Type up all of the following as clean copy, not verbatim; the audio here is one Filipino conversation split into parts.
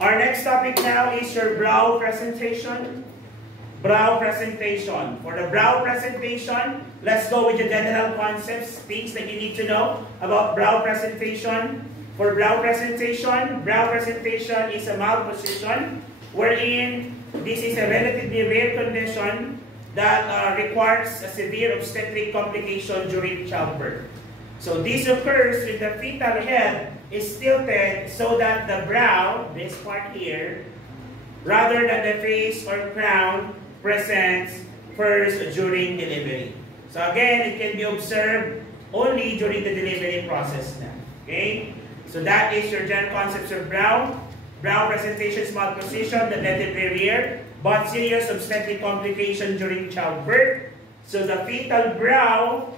Our next topic now is your brow presentation. Brow presentation. For the brow presentation, let's go with the general concepts, things that you need to know about brow presentation. For brow presentation is a malposition wherein this is a relatively rare condition that requires a severe obstetric complication during childbirth. So this occurs when the fetal head is tilted so that the brow, this part here, rather than the face or crown, presents first during delivery. So again, it can be observed only during the delivery process na. Okay? So that is your general concepts of brow. Brow presentation is malposition, the relatively rare, but serious obstetric complication during childbirth. So the fetal brow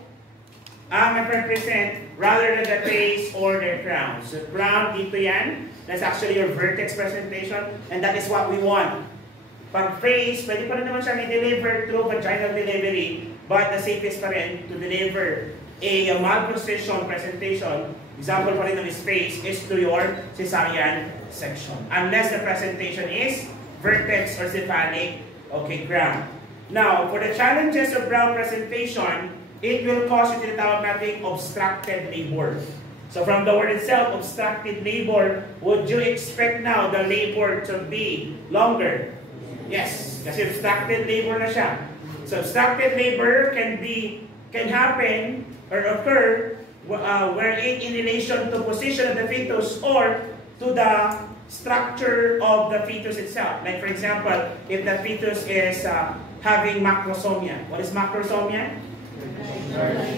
represent rather than the face or the crown. So crown, dito yan. That's actually your vertex presentation, and that is what we want. Pag face, pwede pa rin naman siya i-deliver through vaginal delivery, but the safest pa rin to deliver a malposition presentation, example pa rin ng face, is to your cesarean section. Unless the presentation is vertex or cephalic, okay, crown. Now, for the challenges of brow presentation, it will cause yung tinatawag nating obstructed labor. So from the word itself, obstructed labor, would you expect now the labor to be longer? Yes, kasi obstructed labor na siya. So obstructed labor can happen or occur wherein in relation to position of the fetus or to the structure of the fetus itself. Like for example, if the fetus is having macrosomia. What is macrosomia?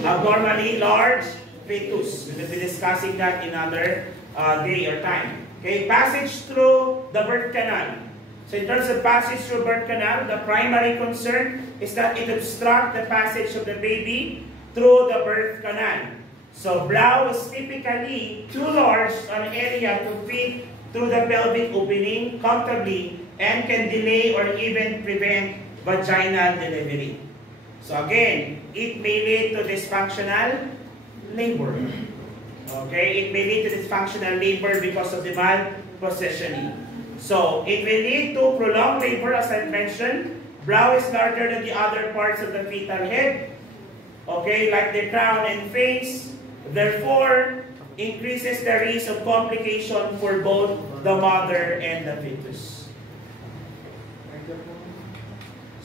Abnormally large fetus. We will be discussing that in another day or time. Okay, passage through the birth canal. So in terms of passage through birth canal, the primary concern is that it obstructs the passage of the baby through the birth canal. So brow is typically too large an area to fit through the pelvic opening comfortably and can delay or even prevent vaginal delivery. So again, it may lead to dysfunctional labor. Okay, it may lead to dysfunctional labor because of the malpositioning. So it will lead to prolonged labor, as I mentioned. Brow is larger than the other parts of the fetal head. Okay, like the crown and face. Therefore, increases the risk of complication for both the mother and the fetus.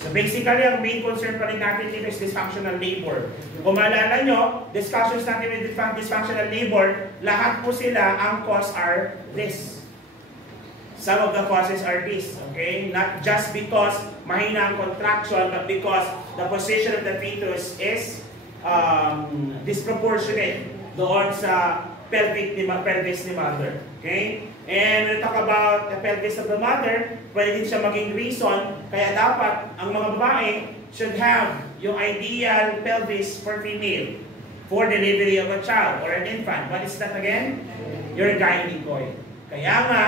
So basically, ang main concern pa rin natin dito is dysfunctional labor. Kung maalala nyo, discussions natin with dysfunctional labor, lahat po sila, ang cause are this. Some of the causes are this, okay? Not just because mahina ang contraction, but because the position of the fetus is disproportionate doon sa pelvis ni mother, okay? And when we talk about the pelvis of the mother, pwede din siya maging reason, kaya dapat ang mga babae should have yung ideal pelvis for female for delivery of a child or an infant. What is that again? Your gynecoid. Kaya nga,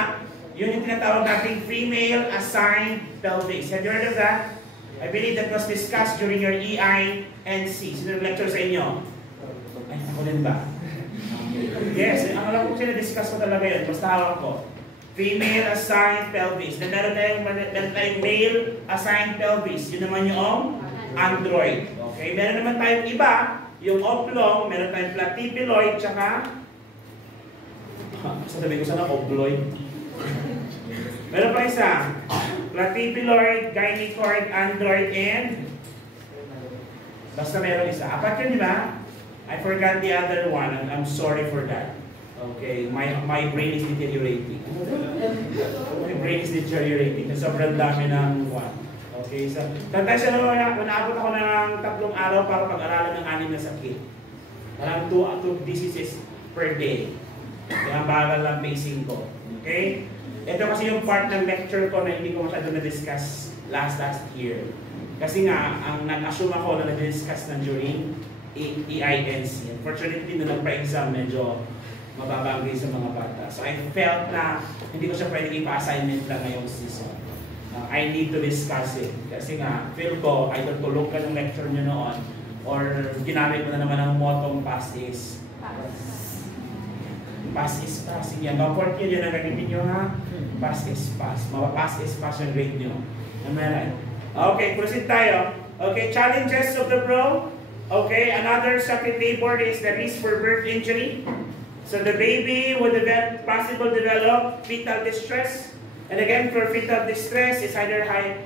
yun yung tinatawag nating female assigned pelvis. Have you heard of that? I believe that was discussed during your EI&C. Sino lecture sa inyo? Ay, ako din ba? Yes, ang alam ko sila-discuss ko talaga yun. Basta hawak ko. Female assigned pelvis. Then meron tayong male assigned pelvis. Yun naman yung android. Okay, meron naman tayong iba. Yung oblong, meron tayong platypeloid, tsaka sasabihin ko sana obloid. Meron pa isa, platypeloid, gynecoid, android, and basta meron isa. Apat yun, di ba? I forgot the other one, and I'm sorry for that. Okay, my brain is deteriorating. My brain is deteriorating. Sobrang dami ng one. Okay, so tatay siya naman, naabot ako ng 3 araw para pag-aralan ng 6 na sakit. Parang 2 diseases per day. Kaya bagal lang pacing ko. Okay? Ito kasi yung part ng lecture ko na hindi ko masyado na-discuss last year. Kasi nga, ang nag-assume ako na na-discuss na during EINC. Unfortunately, nung nagpa-exam, medyo mababa ang grade sa mga bata. So I felt na hindi ko siya pwedeng ipa-assignment lang ngayong season. I need to discuss it. Kasi nga, feel ko, either tulog ka ng lecture nyo noon, or ginamit mo na naman ang motong past is Past is past. Sige, maport nyo, yun ang gagawin nyo ha. Past is past. Past is past yung grade nyo. Am I right? Okay, proceed tayo. Okay, challenges of the bro. Okay, another second labor is the risk for birth injury. So the baby will possible develop fetal distress. And again, for fetal distress, it's either high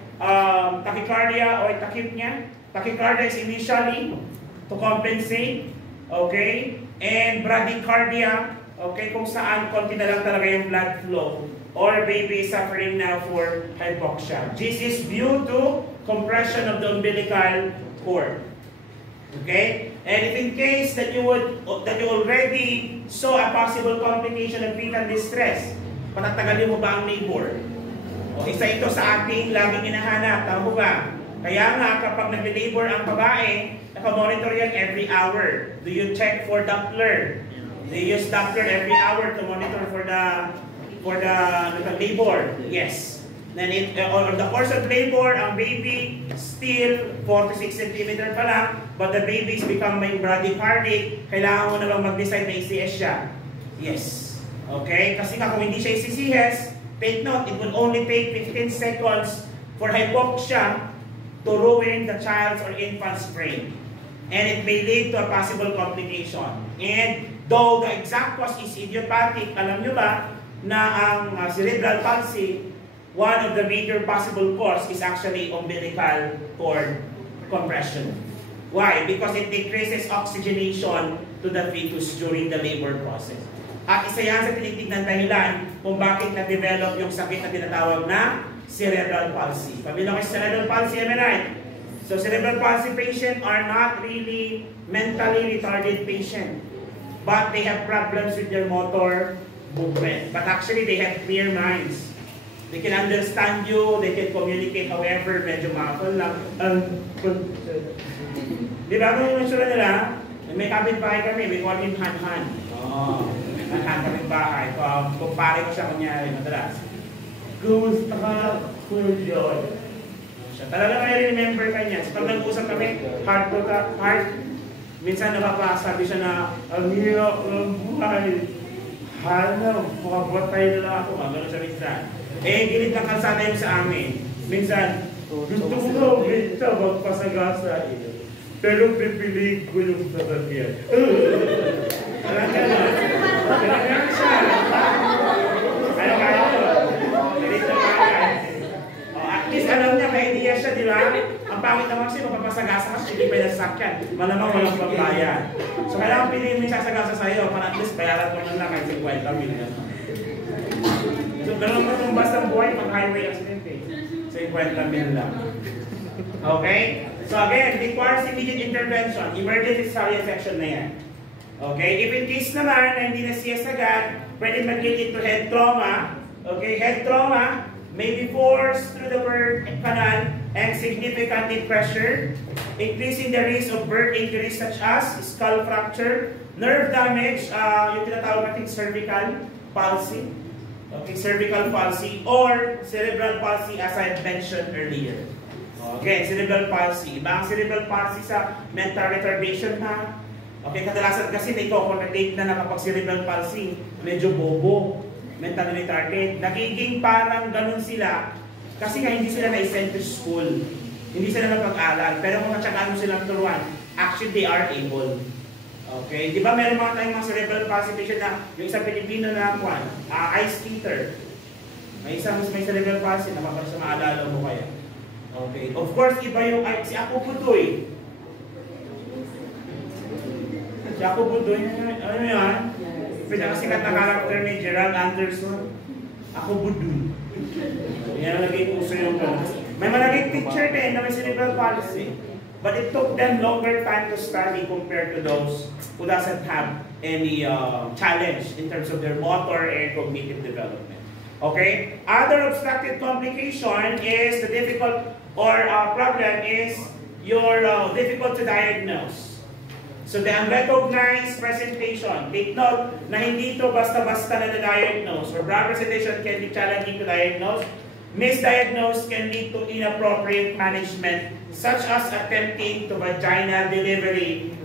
tachycardia or tachypnea. Tachycardia is initially to compensate. Okay, and bradycardia. Okay, kung saan konti na lang talaga yung blood flow or baby is suffering now for hypoxia. This is due to compression of the umbilical cord. Okay, and if in case that you already saw a possible complication of fetal distress, patatagalin mo ba ang labor? O isa ito sa ating laging hinahanap, tama ba? Kaya nga kapag nag-labor ang babae, nakamonitor yan every hour. Do you check for Doppler? They use Doppler every hour to monitor for the labor. Yes. Then on the course of labor, ang baby still 4 to 6 cm pa lang, but the baby is becoming bradycardic. Kailangan mo na bang mag-decide na ICS siya? Yes. Okay? Kasi nga kung hindi siya ICS, take note, it will only take 15 seconds for hypoxia to ruin the child's or infant's brain. And it may lead to a possible complication. And though the exact cause is idiopathic, alam nyo ba na ang cerebral palsy, one of the major possible cause is actually umbilical cord compression. Why? Because it decreases oxygenation to the fetus during the labor process. At isa yan sa tinitignan dahilan kung bakit na-develop yung sakit na tinatawag na cerebral palsy. Pamilya ko sa cerebral palsy, am I right? So cerebral palsy patients are not really mentally retarded patients, but they have problems with their motor movement. But actually, they have clear minds. They can understand you, they can communicate, however, medyo makapal lang. Di ba kung yung sura nila, may kapitbahay kami, we call him Han-Han. Han-Han kapitbahay. Kumpare ko siya kunyari, madalas. Kumusta ka, Kuya? Talaga may remember ka niya. So, pag nag-usap kami, heart, minsan napapasabi siya na, ang hirap ng buhay. Hala, makabatay na lang ako. Gano'n siya minsan. Gilid ng kalsada yung sa amin. Minsan, gusto ko minsan magpasagasa iyo. Pero pipiliin ko yung sasakyan. Alam ka na. Ganyan siya. Ano kaya ko? Ganito kaya. At least alam niya, may idea siya, di ba? Ang pangit naman kasi mapapasagasa kasi hindi pa yung sasakyan. Malamang walang pagbayan. So kailangan piliin mo yung sasagasa sa'yo para at least bayaran mo lang kahit 50 million. So ganun mo itong basta buhay pag highway accident eh. 50 million lang. Okay? So again, requires immediate intervention. Emergency cesarean section na yan. Okay? If in case naman na hindi na CS agad, pwede mag-lead into head trauma. Okay? Head trauma may be forced through the birth canal and significantly pressure, increasing the risk of birth injuries such as skull fracture, nerve damage, yung tinatawag natin cervical palsy, okay, cervical palsy, or cerebral palsy as I mentioned earlier. Okay, cerebral palsy. Iba ang cerebral palsy sa mental retardation na. Okay, kadalasan kasi na-correlate na kapag cerebral palsy, medyo bobo, mental retarded. Nagiging parang ganun sila kasi nga hindi sila na-send to school. Hindi sila napag-aral. Pero kung matyagaan mo silang turuan, actually they are able. Okay, di ba meron mga tayong mga cerebral palsy patient na yung isang Pilipino na ice skater. May isang may cerebral palsy na kapag sa maalala mo kaya. Okay, of course iba yung si Ako Budoy. Si Ako Budoy, ano yan? Pinakasikat na character ni Gerald Anderson. Ako Budoy. Yan ang naging uso yung may malaging teacher din na may cerebral palsy. But it took them longer time to study compared to those who doesn't have any challenge in terms of their motor and cognitive development. Okay? Other obstructive complication is the difficult or problem is your difficult to diagnose. So the unrecognized presentation. Take note na hindi ito basta-basta na na-diagnose or broad presentation can be challenging to diagnose. Misdiagnosed can lead to inappropriate management such as attempting to vaginal delivery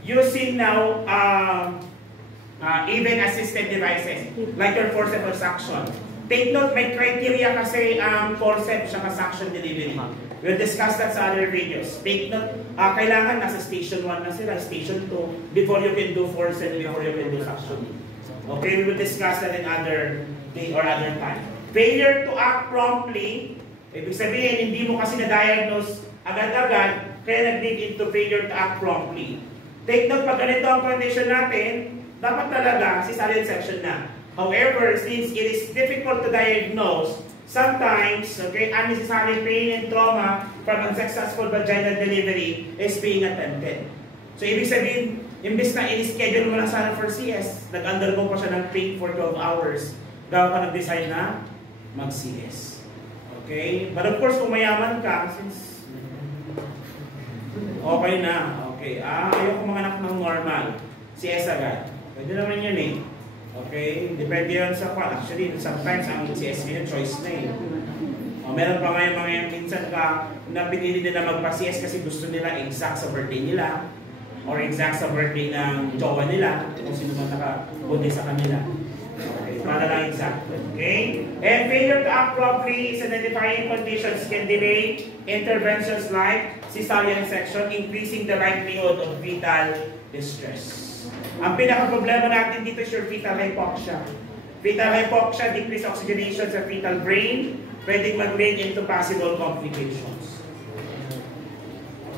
using now even assisted devices, like your forceps or suction. Take note, may criteria kasi ang forceps at suction delivery. We'll discuss that sa other videos. Take note, kailangan nasa station 1 na sila, station 2, before you can do forceps, before you can do suction. Okay, we will discuss that in other day or other time. Failure to act promptly, ibig sabihin, hindi mo kasi na-diagnose agad-agad, kaya nag-lead into failure to act promptly. Take note, pag ganito ang condition natin, dapat talaga cesarean section na. However, since it is difficult to diagnose, sometimes, okay, unnecessary pain and trauma from unsuccessful vaginal delivery is being attempted. So, ibig sabihin, imbis na in-schedule mo lang sana for CS, nag-undergo pa siya ng pain for 12 hours, daw ka nag-decide na mag-CS. Okay? But of course, kung mayaman ka, since okay na, okay, ayoko mga anak ng normal, CS agad. Pwede naman yun eh. Okay? Depende yun sa kwan. Actually, sometimes ang CSV yung choice na eh. Meron pa nga yung mga minsan na pinili nila magpa-CS kasi gusto nila exact sa birthday nila or exact sa birthday ng jowa nila kung sino man nakabuti sa kanila. Okay? Para lang exact. Okay? And failure to act properly is identifying conditions can delay interventions like cesarean section, increasing the likelihood of fetal distress. Ang pinaka-problema natin dito is your fetal hypoxia. Fetal hypoxia, decreased oxygenation sa fetal brain, pwedeng mag-lead into possible complications.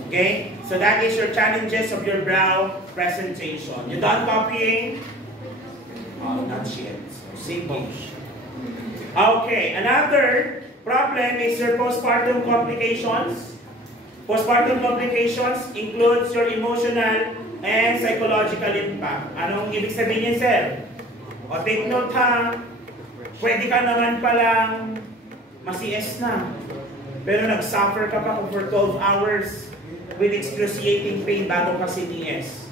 Okay? So that is your challenges of your brow presentation. You done copying? Oh, not yet. So, sinking. Okay, another problem is your postpartum complications. Postpartum complications includes your emotional and psychological impact. Anong ibig sabihin niya, sir? O take note ha, pwede ka naman palang ma-CS na, pero nag-suffer ka pa for 12 hours with excruciating pain bago ka CTS.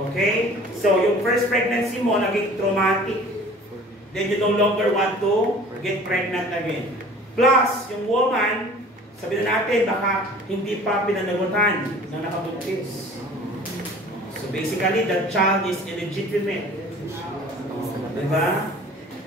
Okay? So, yung first pregnancy mo naging traumatic. Then you no longer want to get pregnant again. Plus, yung woman, sabihin natin, baka hindi pa pinanagutan na nakabuntis. So basically, the child is illegitimate. Diba?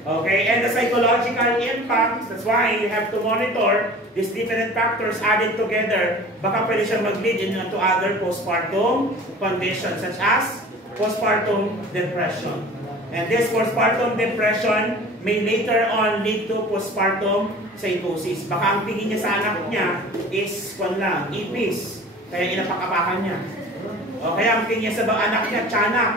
Okay, and the psychological impact, that's why you have to monitor these different factors added together. Baka pwede siya mag-lead into other postpartum conditions such as postpartum depression. And this postpartum depression may later on lead to postpartum psychosis. Baka ang tingin niya sa anak niya is, ipis. Kaya inapakapakan niya. O kaya ang tingin niya sa anak niya, tiyanak.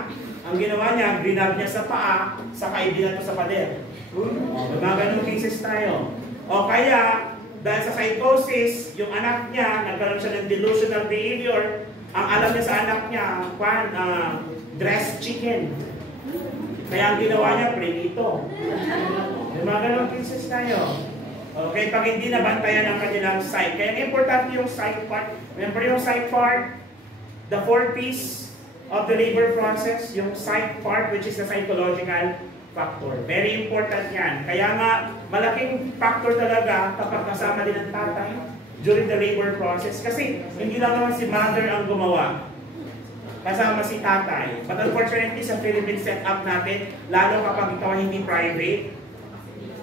Ang ginawa niya, grinab niya sa paa, saka ibinato sa pader. May mga ganun cases tayo. O kaya, dahil sa psychosis, yung anak niya, nagkaroon siya ng delusional behavior, ang alam niya sa anak niya, dressed chicken. Kaya ang ginawa niya, prinito. May mga ganun cases tayo. Okay, pag hindi nabantayan ang kanilang psych. Kaya importante yung psych part. Remember yung psych part? The fourth piece of the labor process, yung psych part, which is the psychological factor. Very important yan. Kaya nga, malaking factor talaga kapag kasama din ang tatay during the labor process. Kasi hindi lang naman si mother ang gumawa. Kasama si tatay. But unfortunately, sa Philippine setup natin, lalo kapag ikaw hindi private,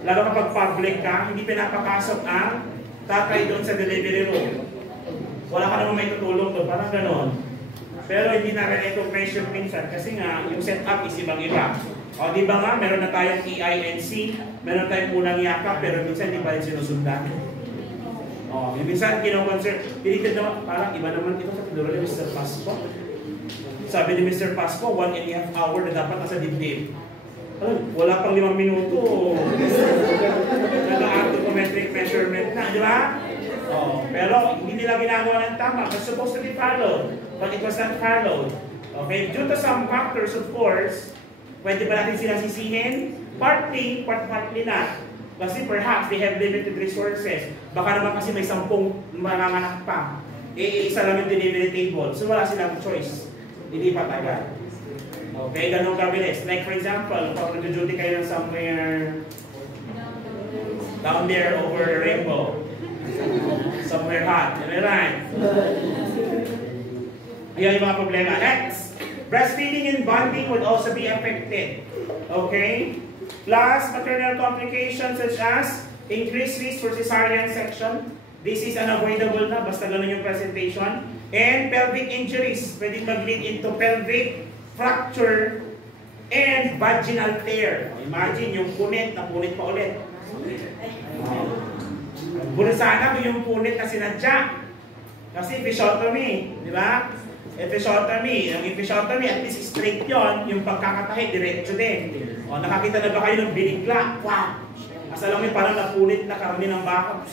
lalo kapag public ka, hindi pinapakasok ang tatay doon sa delivery room. Wala ka naman may tutulong doon, parang gano'n. Pero hindi na recognition minsan kasi nga yung setup is ibang-iba. O di ba nga, meron na tayong EINC, meron tayong unang yakap, pero minsan hindi pa rin sinusundan. O, minsan kino-concern, tinitin naman, parang iba naman ito sa tinuro ni Mr. Pasco. Sabi ni Mr. Pasco, 1.5 hour na dapat nasa dibdib. Wala pang 5 minuto. Naka-articometric measurement na, di ba? Oh, pero hindi nila ginagawa ng tama. It's supposed to be followed, but it was not followed. Okay, due to some factors, of course, pwede ba natin sila sisihin? Partly not. Kasi perhaps they have limited resources. Baka naman kasi may 10 manganganak pa. Isa lang yung delivery table. So wala silang choice. Hindi patagal. Okay, ganun kabilis. Like for example, kung nag-duty kayo somewhere down there over the rainbow. Somewhere hot. Am I right? Yan yung mga problema. Next, breastfeeding and bonding would also be affected. Okay? Plus, maternal complications such as increased risk for cesarean section. This is unavoidable na, basta ganun yung presentation. And pelvic injuries, pwedeng mag-lead into pelvic fracture and vaginal tear. Imagine yung punit, napunit pa ulit. Sana yung punit na sinadya. Kasi episiotomy, di ba? Episiotomy, yung episiotomy at least straight yon, yung pagkakatahi, diretso din. O, nakakita na ba kayo ng binigla? Wow! Asa lang may parang napunit na karami ng baka.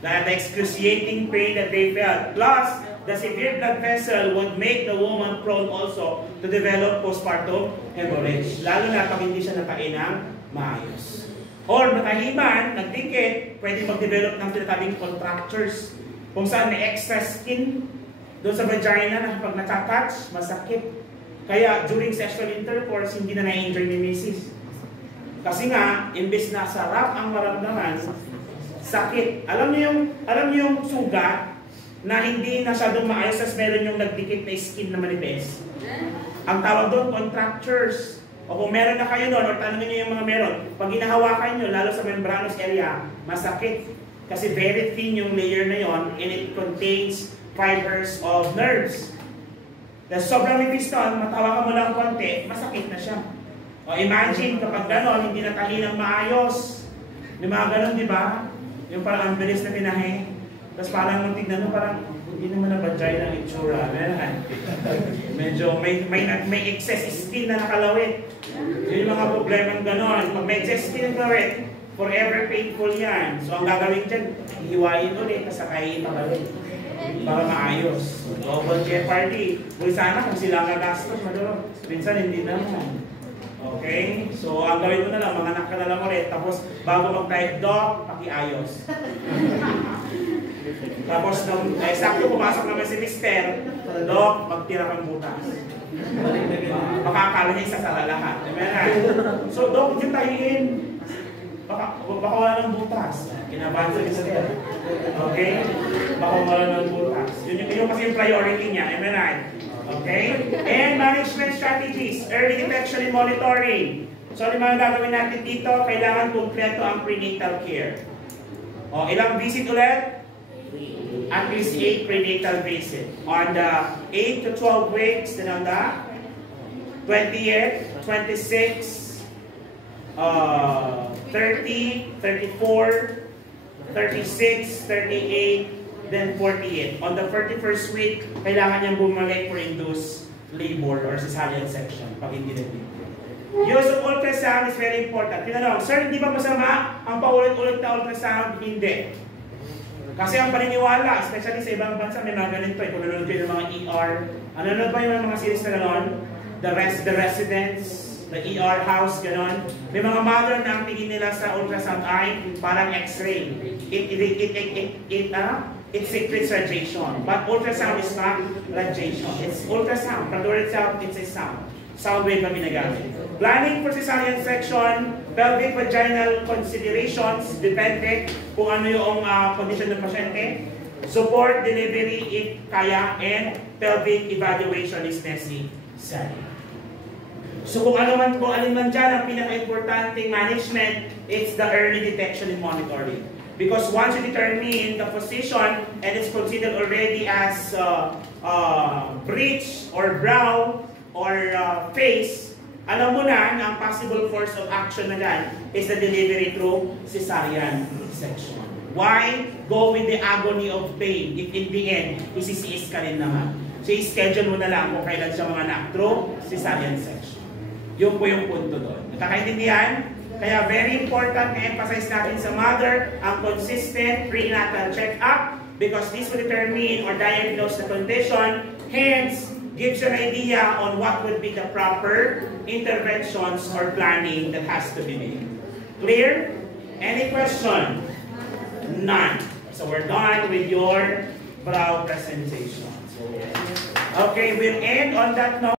The excruciating pain that they felt. Plus, the severe blood vessel would make the woman prone also to develop postpartum hemorrhage. Lalo na pag hindi siya nakain ng maayos. Or nakahiman, nagdikit, pwede mag-develop ng tinatawing contractures. Kung saan may extra skin doon sa vagina na pag natatouch, masakit. Kaya during sexual intercourse, hindi na na-enjoy ni Mrs. Kasi nga, imbes na sarap ang maramdaman, sakit. Alam niyo yung sugat na hindi masyadong maayos, tas meron yung nagdikit na skin na manipis. Ang tawag doon, contractures. O kung meron na kayo doon, o tanongin niyo yung mga meron, pag hinahawakan nyo, lalo sa membranous area, masakit. Kasi very thin yung layer na yon, and it contains fibers of nerves. Dahil sobrang nipis doon, matawakan mo lang konti, masakit na siya. O imagine kapag gano'n, hindi natahi ng maayos. Yung mga gano'n, di ba? Yung parang ang bilis na tinahi. Tapos parang nung tignan mo, parang hindi naman na vagina ang itsura. Medyo may excess skin na nakalawit. Yun yung mga problemang gano'n. Pag may excess skin na nakalawit, forever painful yan. So ang gagawin dyan, hihiwain ulit, tapos sakayin pa ulit. Para maayos. Double jeopardy. Kung sana kung sila gagastos, maduro. Minsan hindi naman. Okay? So, ang gawin mo na lang, mga anak ka na lang ulit. Tapos, bago mag-type doc, pakiayos. Tapos, sakto pumasok naman si Mister, doc, magtira kang butas. Makakala niya isa sa lahat. So, doc, hindi tayo in. Baka wala ng butas. Kinabahan sa Mister. Okay? Baka wala ng butas. Yun kasi yung priority niya. Okay? And management strategies, early detection and monitoring. So, ano mga gagawin natin dito? Kailangan kumpleto ang prenatal care. O, ilang visit ulit? At least 8 prenatal visit. On the 8 to 12 weeks, then on the 20th, 26, 30, 34, 36, 38, then 48. On the 41st week, kailangan niyang bumalik for induced labor or cesarean section pag hindi nag-labor. Use of ultrasound is very important. Tinanong, sir, hindi ba masama ang paulit-ulit na ultrasound? Hindi. Kasi ang paniniwala, especially sa ibang bansa, may mga ganito. Kung nanonood kayo ng mga ER, nanonood ba yung mga series na gano'n? The Residents, the ER House, gano'n. May mga mother na ang tingin nila sa ultrasound ay parang X-ray. It secretes radiation, but ultrasound is not radiation. It's ultrasound. From the word itself, it's a sound. Sound wave na ginagamit. Planning for cesarean section, pelvic vaginal considerations, depende kung ano yung condition ng pasyente. Support delivery if kaya, and pelvic evaluation is necessary. So kung alin man dyan ang pinaka-importanting management, it's the early detection and monitoring. Because once you determine the position and it's considered already as breech or brow or face, alam mo na ang possible course of action na dyan is the delivery through cesarean section. Why go with the agony of pain if in the end, isisiis ka rin naman? So i-schedule mo na lang kung kailan siya mga anak through cesarean section. Yun po yung punto doon. Nakakaintindihan? Kaya very important na emphasize natin sa mother ang consistent prenatal check-up because this will determine or diagnose the condition, hence gives you an idea on what would be the proper interventions or planning that has to be made. Clear? Any question? None. So we're done with your brow presentation. Okay, we'll end on that note.